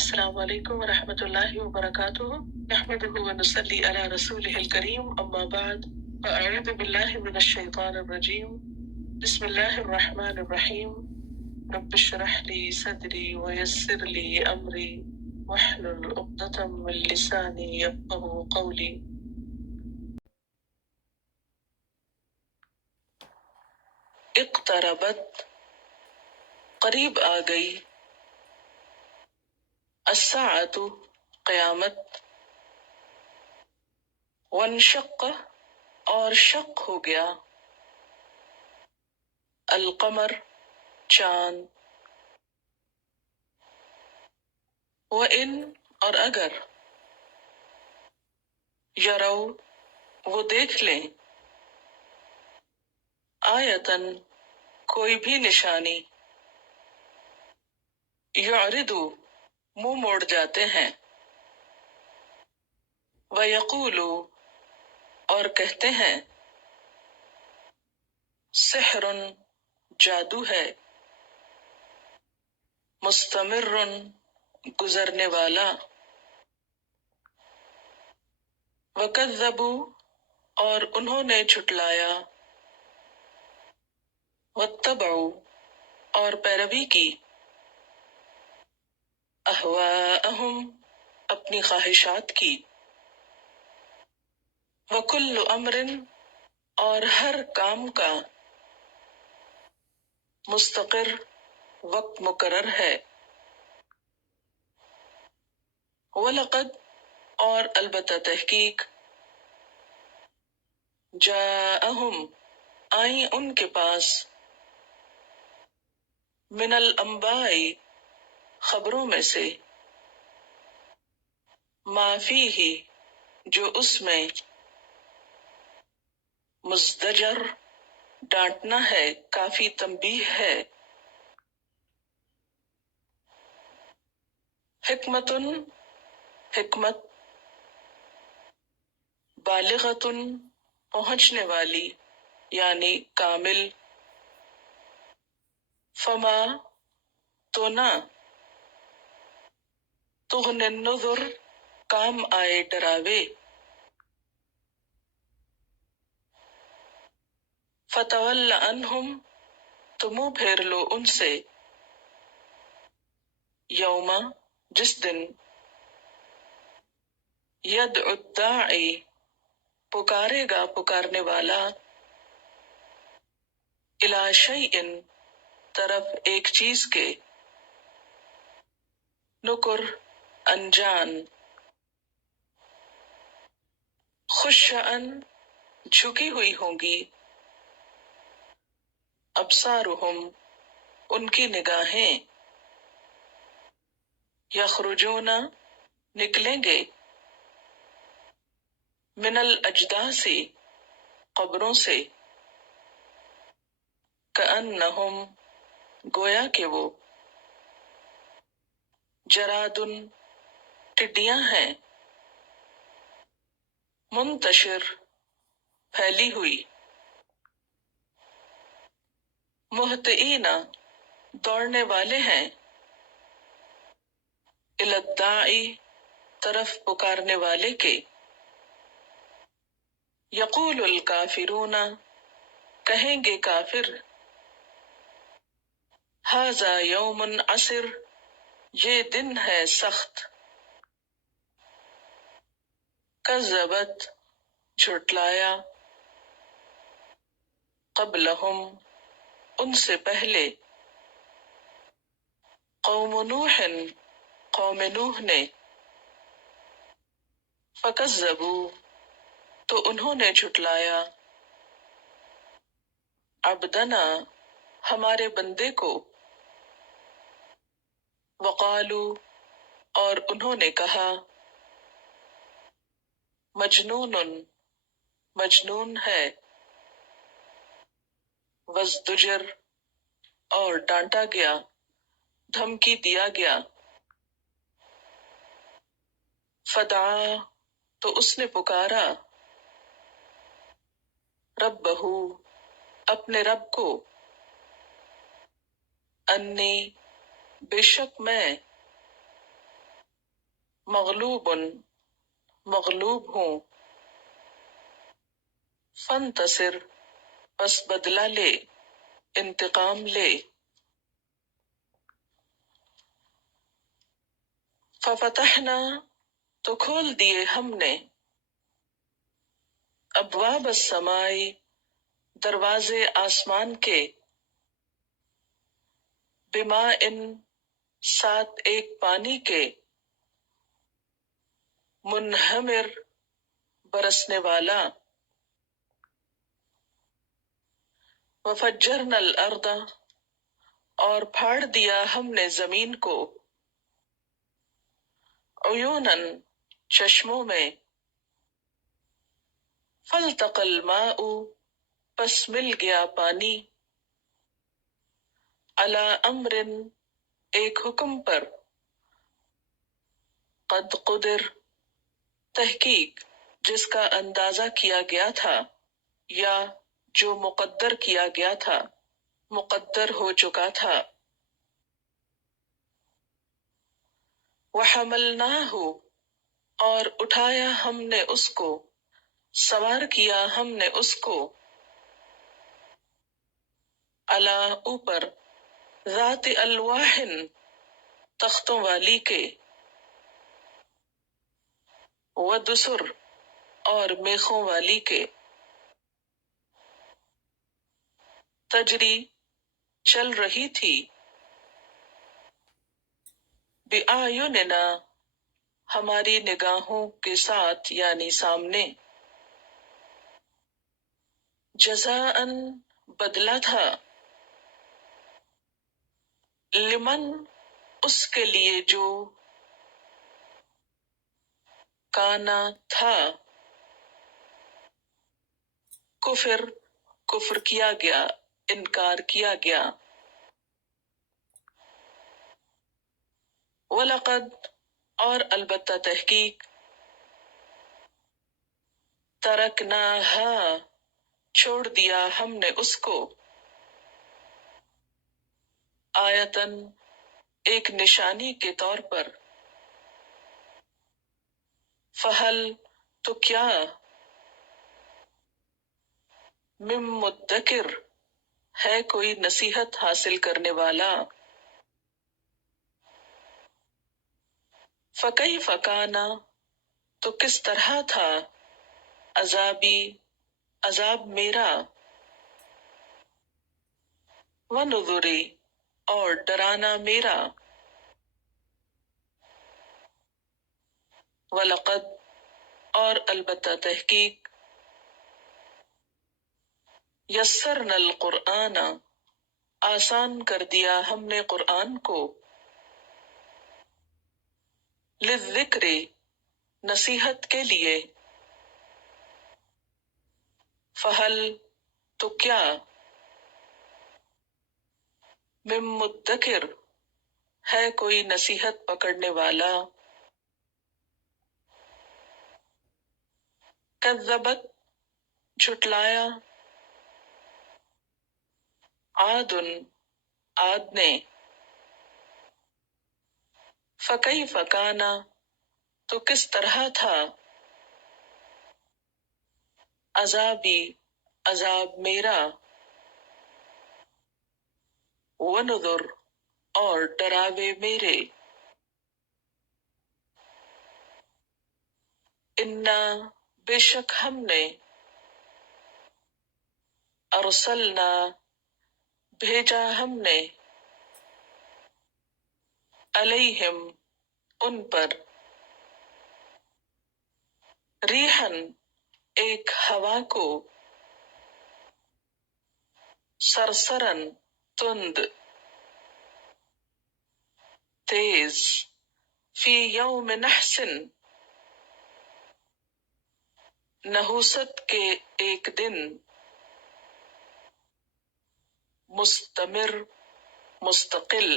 السلام علیکم ورحمۃ اللہ وبرکاتہ نحمده ونصلی علی رسولہ الکریم اما بعد فاعوذ باللہ من الشیطان الرجیم بسم اللہ الرحمن الرحیم رب اشرح لی صدری ویسر لی امری واحلل عقدۃ من لسانی یفقهوا قولی۔ اقتربت قریب آ گئی، الساعۃ قیامت، وانشق اور شق ہو گیا، القمر چاند، وَإِن اور اگر، یرو وہ دیکھ لیں، آیتن کوئی بھی نشانی، یعرضو منہ موڑ جاتے ہیں، وَیقولو اور کہتے ہیں، سحر جادو ہے، مستمر گزرنے والا، وَکذبوا اور انہوں نے جھٹلایا، واتبعوا اور پیروی کی، اہواءہم اپنی خواہشات کی، وکل امر اور ہر کام کا، مستقر وقت مقرر ہے، وَلَقَدْ اور البتہ تحقیق، جاءہم آئیں ان کے پاس، من الانباء خبروں میں سے، ما فیہ جو اس میں، مزدجر ڈانٹنا ہے، کافی تنبیہ ہے، حکمت حکمت، بالغۃ پہنچنے والی یعنی کامل، فما تو نہ، تغنی النذر کام آئے ڈراوے، فتول عنہم تو منہ پھیر لو ان سے، یوم جس دن، یدعو الداعی پکارے گا پکارنے والا، الی شیء طرف ایک چیز کے، نکر انجان، خشعن جھکی ہوئی ہوں گی، ابصارہم ان کی نگاہیں، یخرجون نکلیں گے، من الاجداث قبروں سے، کأنہم گویا کہ وہ، جراد ٹڈیاں ہیں، منتشر پھیلی ہوئی، مہطعین دوڑنے والے ہیں، الی الداعی طرف پکارنے والے کے، یقول الکافرون کہیں گے کافر، ھذا یوم عسر یہ دن ہے سخت، کذبت جھٹلایا، قبلہم ان سے پہلے، قوم نوح قوم نوح نے، فکذبوا تو انہوں نے جھٹلایا، عبدنا ہمارے بندے کو، وقالو اور انہوں نے کہا، مجنون مجنون ہے، وازدجر اور ڈانٹا گیا، دھمکی دیا گیا، فدعا تو اس نے پکارا، ربہ اپنے رب کو، انی بے شک میں، مغلوب مغلوب ہوں، فانتصر پس بدلہ لے، انتقام لے، ففتحنا تو کھول دیے ہم نے، ابواب السماء دروازے آسمان کے، بماء ساتھ ایک پانی کے، منہمر برسنے والا، وفجرنا الارض اور پھاڑ دیا ہم نے زمین کو، عیوناً چشموں میں، فالتقى الماء پس مل گیا پانی، علی امر ایک حکم پر، قد قدر تحقیق جس کا اندازہ کیا گیا تھا، یا جو مقدر کیا گیا تھا، مقدر ہو چکا تھا، وحملناہ اور اٹھایا ہم نے اس کو، سوار کیا ہم نے اس کو، علی اوپر، ذات الواح تختوں والی کے، ودسر اور میخوں والی کے، تجری چل رہی تھی، بِأَعْيُنِنَا ہماری نگاہوں کے ساتھ یعنی سامنے، جزاءً بدلہ تھا، لمن اس کے لیے جو، کانا تھا، کفر کیا گیا، انکار کیا گیا، وَلَقَدْ اور البتہ تحقیق، ترکناہا چھوڑ دیا ہم نے اس کو، آیتن ایک نشانی کے طور پر، فہل تو کیا، من مدکر ہے کوئی نصیحت حاصل کرنے والا، فکیف کان تو کس طرح تھا، عذابی عذاب میرا، ونذری اور ڈرانا میرا، وَلَقَدْ اور البتہ تحقیق، یسرنا القرآن آسان کر دیا ہم نے قرآن کو، للذکر نصیحت کے لیے، فہل تو کیا، من مدکر ہے کوئی نصیحت پکڑنے والا، کذبت جھٹلایا، عاد عاد نے، فکیف کان تو کس طرح تھا، عذابی عذاب میرا، ونذر اور ڈراوے میرے، انا بے شک ہم نے، ارسلنا بھیجا ہم نے، علیہم ان پر، ریحن ایک ہوا کو، سرسرن تند، تیز، فی یوم نحس نحوست کے ایک دن، مستمر مستقل،